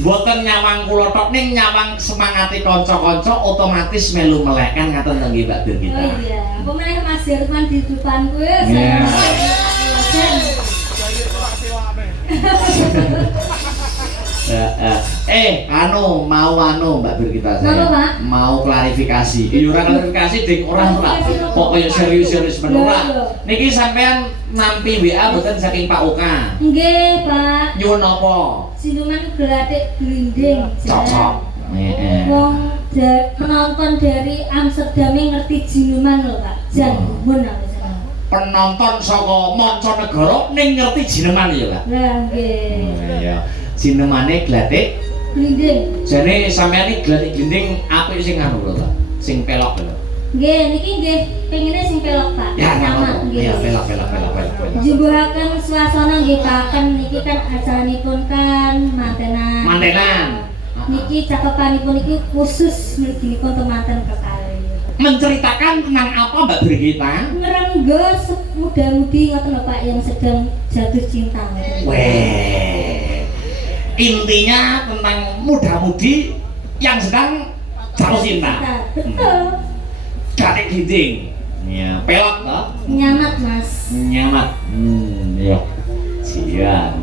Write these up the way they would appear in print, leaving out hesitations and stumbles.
Mboten nyawang kula tok ning nyawang semangati kanca-kanca otomatis melu melek kan ngaten nggih Mbak Birgita. Oh iya, apa meneh Mas Herman di depanku ya. Mau Mbak Birgita saya. Mau klarifikasi. Iya ora klarifikasi ding ora Pak. Pokoknya serius-serius men ora. Niki sampean nampi WA mboten saking Pak Oka. Nggih, Pak. Nyuwun napa? Sinuman gelatik glinding. Cocok. Wong penonton dari Amsterdam ngerti jinuman lho, Pak. Jan mun aku seneng. Penonton saka mancanegara ning ngerti jineman ya, Pak. Lah nggih. Iya. Jinemane gelatik Glinding. jane sampeyan iki gelatik glinding apik sing anu lho, Pak. Sing pelok lho. Nggih, niki nggih pengine sing pelok, Pak. Ya, Nyaman nggih. ya pelok. Jumbuhaken suasana nggih Paken niki kan acaranipun kan mantenan. Niki cakepanipun iki khusus mliginipun temanten kekalih. Menceritakan tentang apa Mbak Birgita? Ngerenggos muda-mudi ngoten lho Pak yang sedang jatuh cinta. Weh. Intinya tentang muda-mudi yang sedang jatuh cinta. Betul. Gelatik glinding. Ya, pelok toh? Nyamat, Mas. Nyamat. Iya. Sian.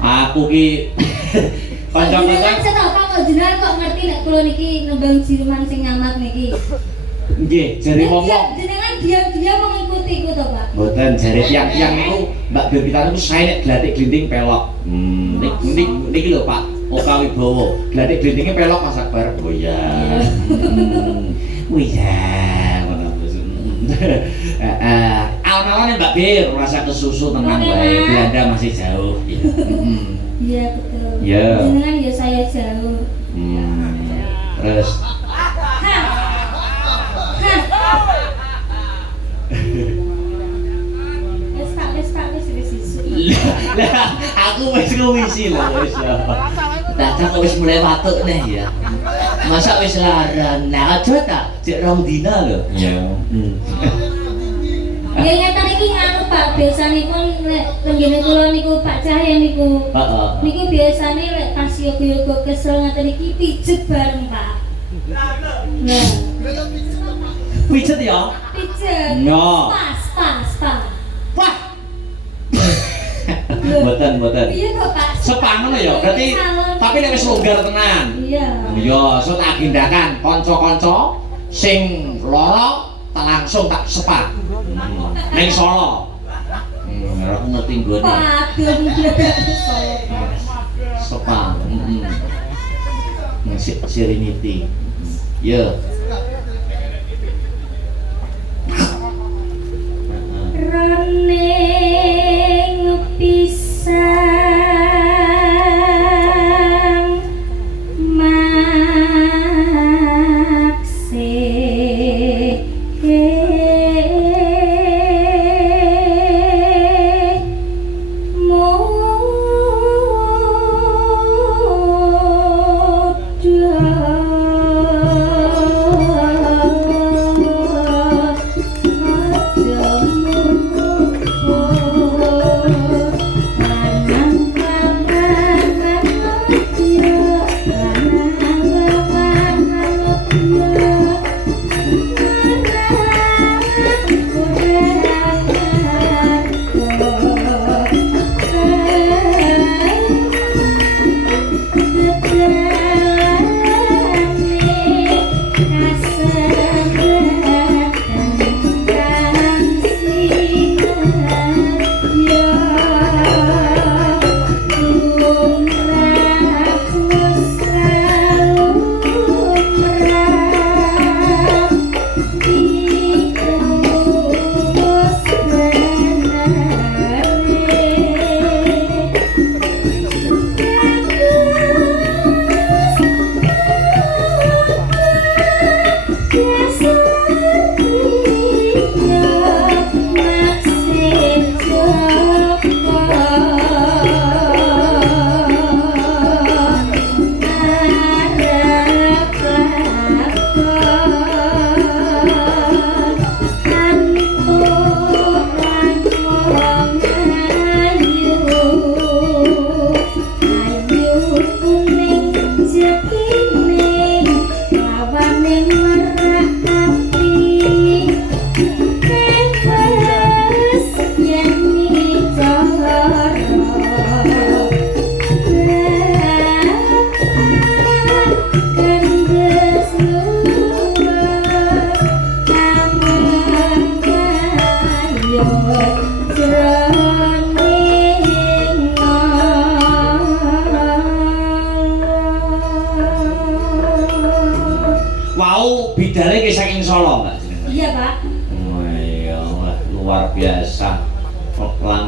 Aku ki Jenengan kanca-kanca seneng Pak kok jenengan kok ngerti nek kula niki nembang jiruman sing nyamat niki. nggih jare wong-wong. Jenengan diam-diam mengikuti ku to, Pak. Mboten jare tiang-tiang niku Mbak Birgita niku sae nek gelatik glinding pelok. Niki lho Pak Oka Wibowo. Gelatik glindinge pelok Mas Akbar. Oh iya. Oh iya. Alon-alon Mbak Bir, rasa kesusu tenang bae. Belanda masih jauh. Iya betul. Iya. Jenengan ya saya jauh. Terus. Lah, aku wis ngwisi lho wis. Dadak wis mulai watuk neh ya. Masa wis larang. Nah, aja ta, cek rong dina lho. Iya. Ya ngeten iki nganu Pak, biasanipun lek tenggene kula niku Pak Cahya niku. Heeh. Niku biasane lek pas yoga-yoga kesel ngeten iki pijet bareng Pak. Nah. Pijet ya? Pijet. No. Pas. Wah. Mboten. Iya kok Pak. Sepangono ya, berarti tapi nek wis longgar tenan. Iya. Iya, so tak agendakan kanca-kanca sing lara tak langsung tak sepak. Ning Solo. Aku ngerti nggone. Padung Solo. Sepang. Serenity. Ya. Roning pisang maksih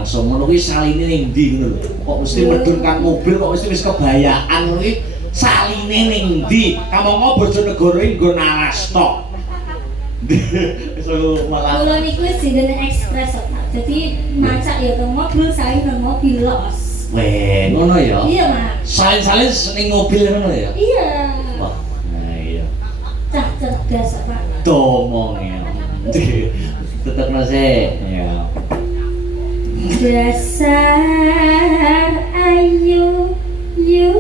langsung ngono kuwi saline ning ndi ngono lho. Kok mesti medhunkan mobil kok mesti wis kebayaan ngono kuwi saline ning ndi? Kamangka Bojonegoro iki nggo nalas tok. So malah Kula niku wis jenenge ekspres kok. Jadi macak ya ke mobil saling nang mobil los. weh ngono ya. Iya, Mas. Salin-salin ning mobil ngono ya. Iya. Wah, nah iya. Cah cerdas Pak. Domong ya. Tetep masih ya. Dasar ayu yu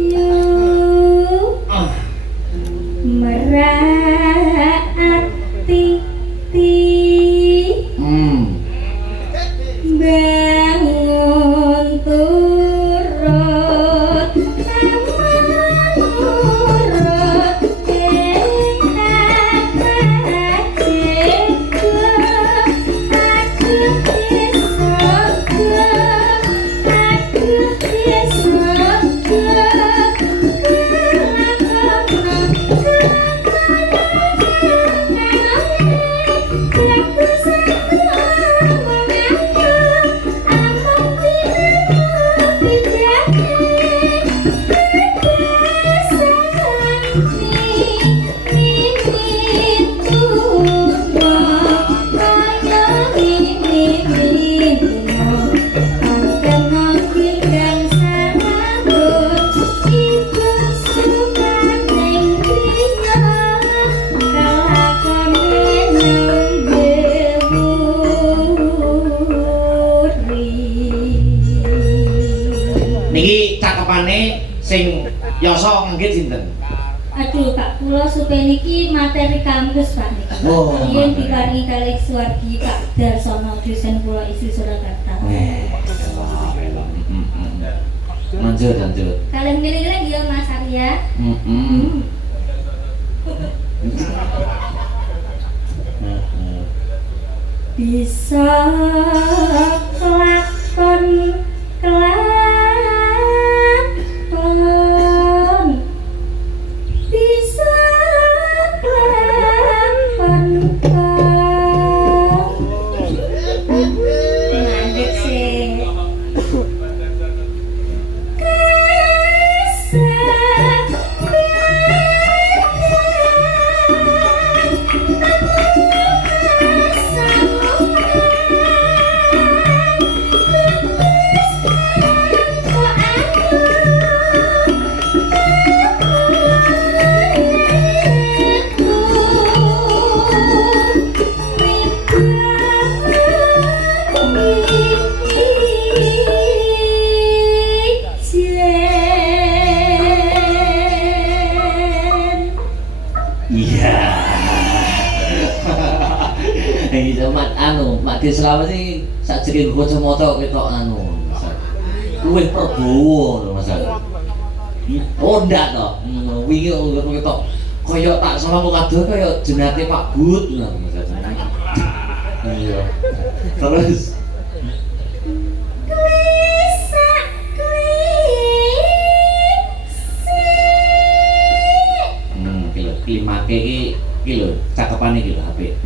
yu merati ti bangun turut menurut Niki cakepane sing yasa ngenggit sinten? Aduh Pak, kula supe niki materi kampus Pak niki. Oh, Yen materi. diparingi kalih suwargi Pak Darsono dosen kula isi Surakarta. Wah, elok. Lanjut. Kalian milih-milih ya Mas Arya. Bisa kelakon bisa kelakon mandek sih Iya. Iki mat Mak Dislamet iki sajroning kacamata ketok luwih Prabowo lho Mas. Oh ndak to. Wingi ketok kaya tak salah kadhe kaya jenate Pak Bud lho Mas. Iya. Terus klimake iki lho cakepane iki lho apik.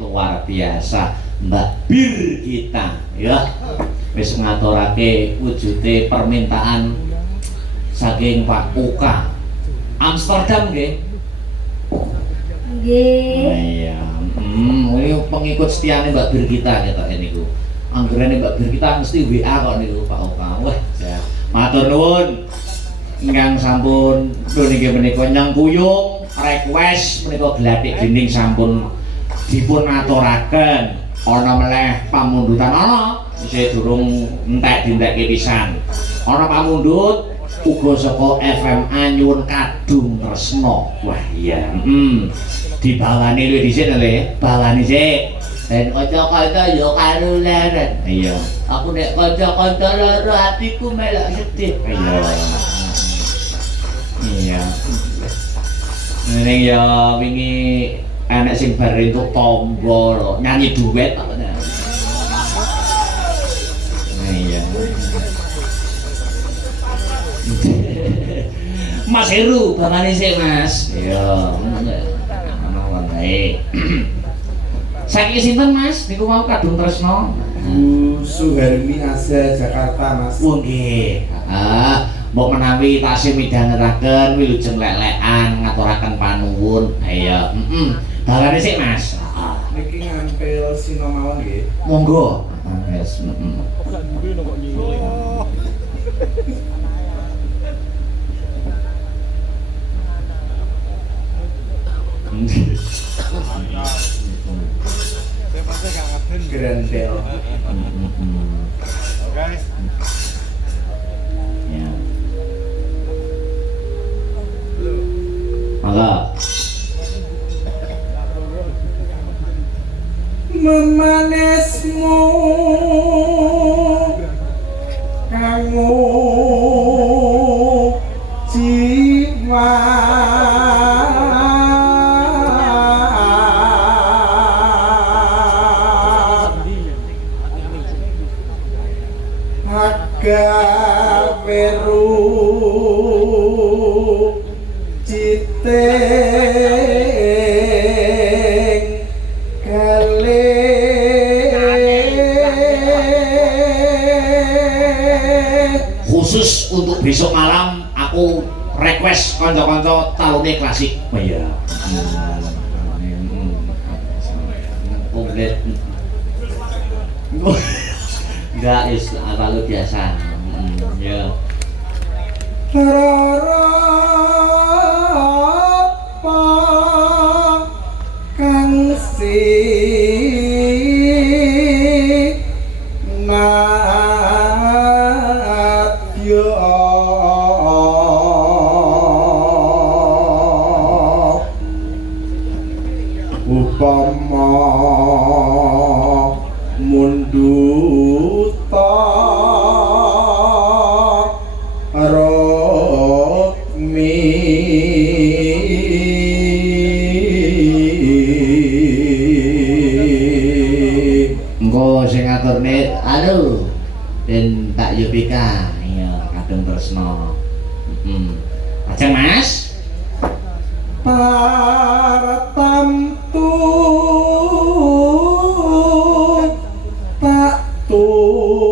Luar biasa Mbak Bir kita ya wis ngaturake wujude permintaan saking Pak Uka Amsterdam nggih. Nggih. Iya. Ini pengikut setiane Mbak Bir kita ketok niku. Anggerane Mbak Bir kita mesti WA kok niku Pak Uka. Wah, ya. Matur nuwun. Ingkang sampun niki menika nyengkuyung request menika glathik dinding sampun dipun aturaken ana meneh pamundutan ana isih durung entek dintekke pisan ana pamundut uga saka FMA nyuwun kadung tresna wah iya dibawani luwih dhisik le bawani sik dan kanca-kanca yo karo leren iya aku nek kanca-kanca loro atiku melok sedih iya ning ya wingi enek sing bar entuk tamba lho nyanyi duet apa iya Mas Heru bapakne sik Mas iya mawon bae saiki sinten Mas niku mau kadung tresna Bu Suhermi Asia Jakarta Mas oh nggih mbok menawi tasih midhangetaken wilujeng lelekan ngaturaken panuwun iya bapakne sik Mas niki ngampil sino mawon nggih monggo yes Grandel ya mangga memanesmu kanggo jiwa gaweru citeng kale khusus untuk besok malam aku request kanca-kanca talune klasik oh iya komplit enggak is kalau biasa ya apa kang si nadya upama munduta rokmi engko sing ngaturne aduh den tak Yupika iya kadung tresna ajeng Mas para tamtu tak turuti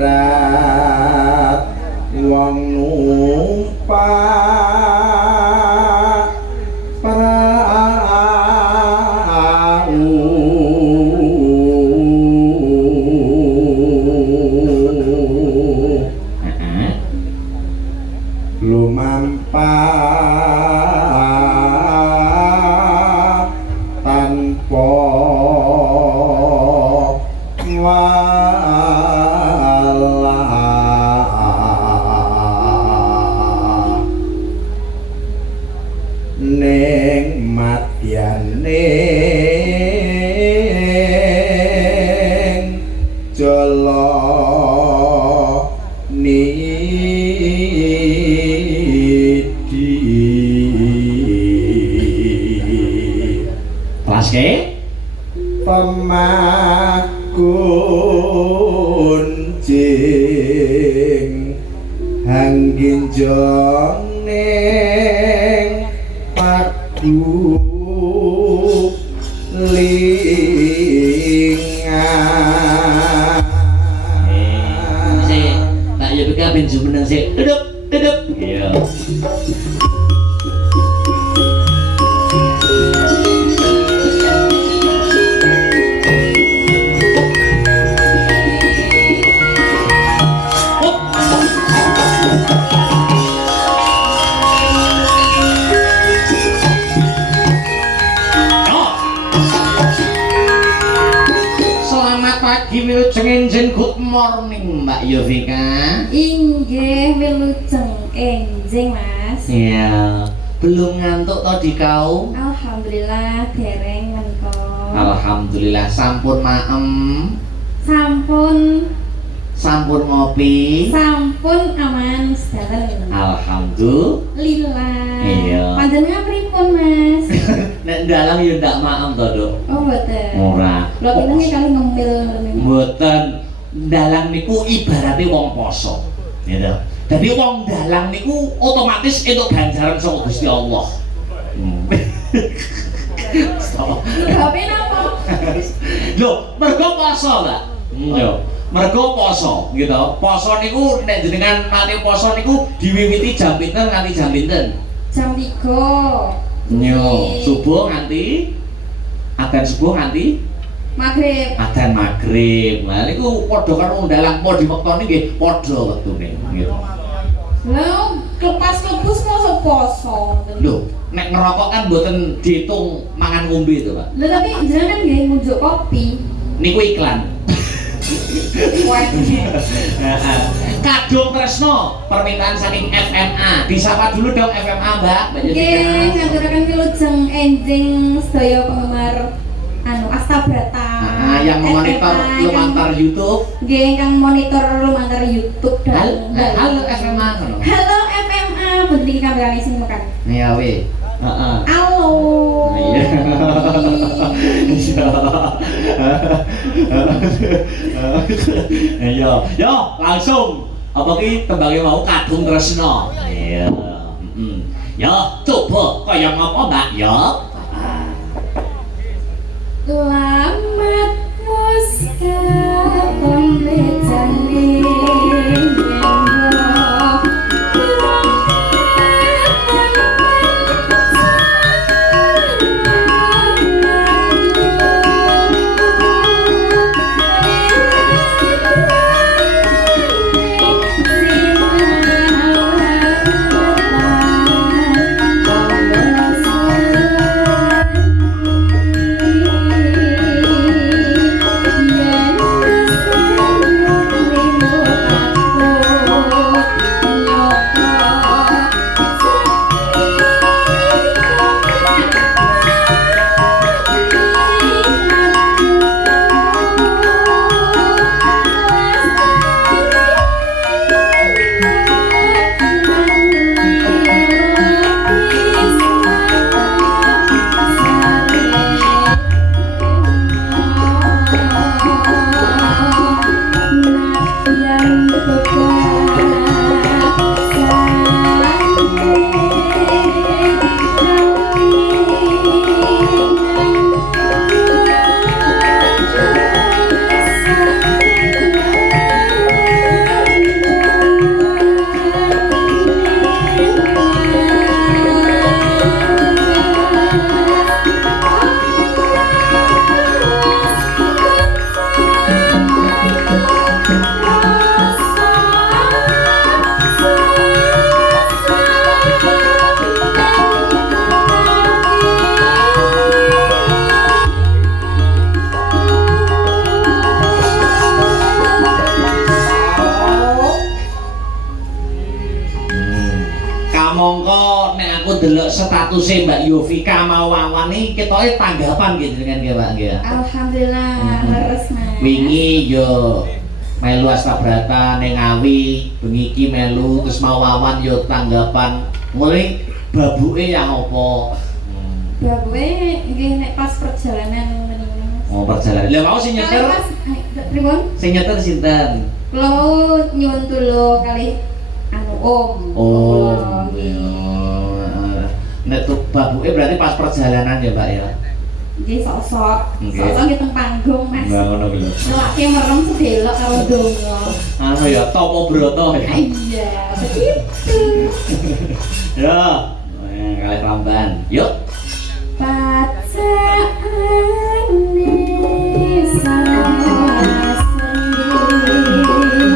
ibarat wong numpak lumampah tanpa walah ning madyane jala Klaske pemakuncing hangginjong ning padu lingan sik tak Yupika ben jumeneng sik duduk iya morning Mbak Yovika. Inggih wilujeng enjing Mas. Iya. Belum ngantuk tadi kau? Alhamdulillah dereng menika. Alhamdulillah sampun maem. Sampun ngopi. Sampun aman sedaten. Alhamdulillah. Iya. Panjenengan pripun Mas? Nek dalang ya ndak maem to, Dok. Oh mboten. Ora. Lho pinten kali ngemil. Mboten. Dalang niku ibarate wong poso. Gitu. Jadi wong dalang niku otomatis entuk ganjaran saka Gusti Allah. Gawe napa? Lho, mergo poso, Mbak. Yo, mergo poso, gitu. Poso niku nek jenengan mati poso niku diwiwiti jam pinten nganti jam pinten? Jam 3. Yo, subuh nganti adzan subuh nganti maghrib. Adzan maghrib. Nah niku padha karo dalang mau diwektoni nggih padha wektune, gitu. Lho, klepas lebus mosok poso. Lho, nek ngerokok kan mboten diitung mangan ngombe to, Pak. Lho tapi jenengan nggih ngunjuk kopi. Niku iklan. Kadung Tresno, permintaan saking FMA. Disapa dulu dong FMA, Mbak. Nggih, ngaturaken wilujeng enjing sedaya penggemar Astabrata. Yang memonitor lumantar YouTube. Nggih, ingkang monitor lumantar YouTube dan halo FMA ngono. Halo FMA, pundi kabarane sing mekan? Iya we. Heeh. Halo. Iya. Iya. Yo, langsung apa ki tembangnya mau Kadung Tresno. Iya. Heeh. Yo, coba kaya ngapa, Mbak? Yo. Lamat muskaton bejane delok statusnya Mbak Yovika mau wawan nih kita tanggapan gitu dengan nggih Mbak nggih. Alhamdulillah leres Mas. Wingi yo melu Astabrata ning Ngawi, bengi iki melu terus mau wawan yo tanggapan. Mulai babuke yang apa? Babuke nggih nek pas perjalanan meniki Mas. Oh, perjalanan. Lah mau sing nyetir. Pripun? Sing nyetir sinten? Kula nyuwun tulung kali Om. Oh. Nek tuh babuke berarti pas perjalanan ya Mbak ya? Nggih sok-sok. Sok-sok nggih teng panggung Mas. Nah ngono kuwi lho. Lelake merem sedelok karo donga. Anu ya topo broto ya. Iya, begitu. Ya, kali Ramban. Yuk. Pacaane salah sendiri.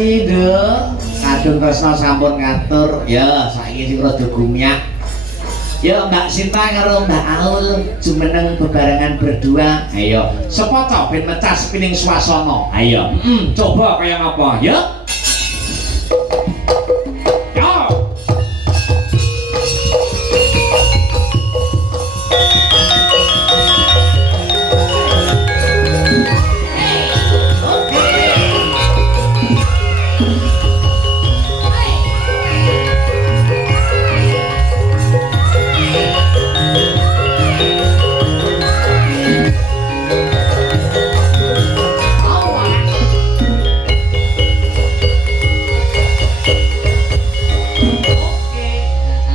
kasih, Duk. Kadung tresno sampun ngatur. Ya, saiki sing rada gumyak. Ya Mbak Sinta karo Mbak Aul jumeneng bebarengan berdua. Ayo, sepoto ben mecah sepining swasana. Ayo, coba kaya ngapa? Ya. Ya.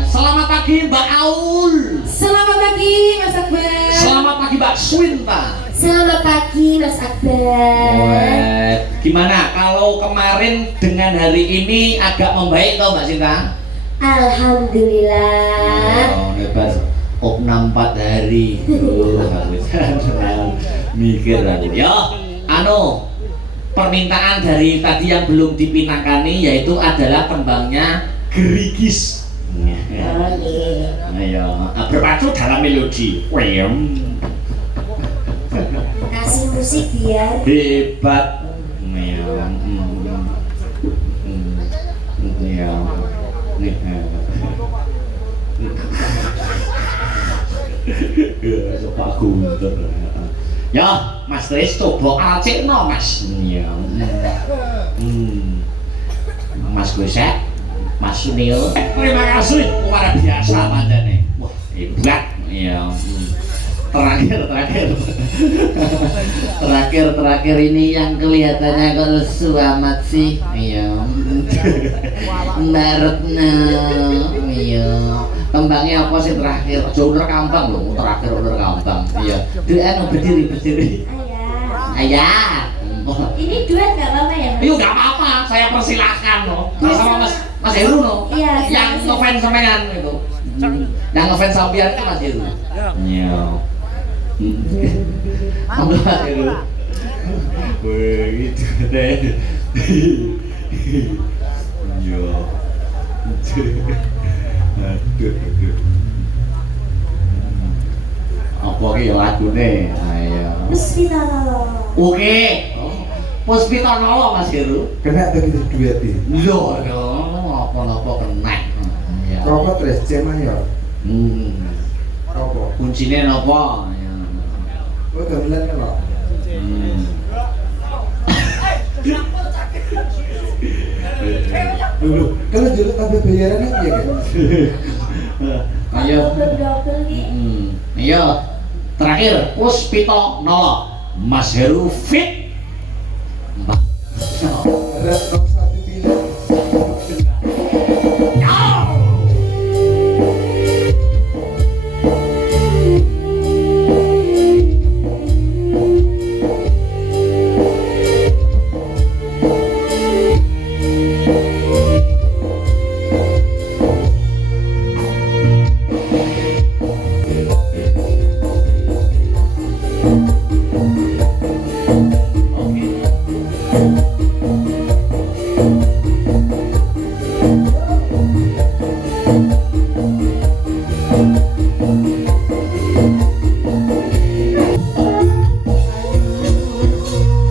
Selamat pagi Mbak Aul. Selamat pagi Mas Akbar. Selamat pagi Mbak Swinta. Selamat pagi Mas Akbar. Weh, gimana kalau kemarin dengan hari ini agak membaik toh Mbak Sinta? Alhamdulillah. Oh, hebat. Opnam 4 hari. Mikir aku. Ya, anu permintaan dari tadi yang belum dipinakani yaitu adalah kembangnya gerigis. Ayo, berpacu dalam melodi. Kasih musik biar Hebat. Coba guntur. Ya, Mas Tris coba acekno Mas. Ya. Mas Gusek, Mas Sunil. Terima kasih luar biasa mandane. Wah, hebat. Ya. Terakhir ini yang kelihatannya kok lesu amat sih. Iya. Mbak Retno. Iya. Kembangnya apa sih terakhir? Jauh kampang loh, terakhir ular kampang. Iya. Doa berdiri. Ayah. ini duet nggak apa-apa ya? Iya nggak apa-apa, saya persilahkan loh. Sama Mas Heru loh. Iya. Yang ngefans sampean itu. Yang ngefans sampean itu Mas Heru. Iya. Ambil Mas Heru. Begitu deh. Iya. Aduh. Apa ki ya lagune? Ayo. Puspita. Oke. Puspita nolo Mas Heru. Kena tadi duet iki. Lho, apa-apa kena. Ya. Rokok tres ceman ya. Rokok. Kuncine napa? Ya. Oh, gamelan kan kok. Dulu, kalau dulu kabeh bayaran aja kan. Ayo. Double nih. Ayo. Terakhir, Puspita nolo. Mas Heru fit. Mbak. Red box satu pilihan.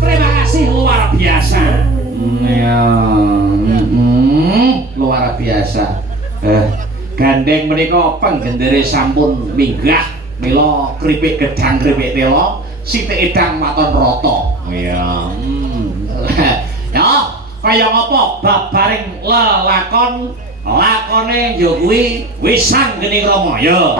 Terima kasih luar biasa. Ya, luar biasa. Gandeng menika penggendere sampun minggah mila kripik gedang kripik tela sithik edang waton rata. Ya. Ya, kaya ngapa babaring lakone ya kuwi wis sanggening Rama ya.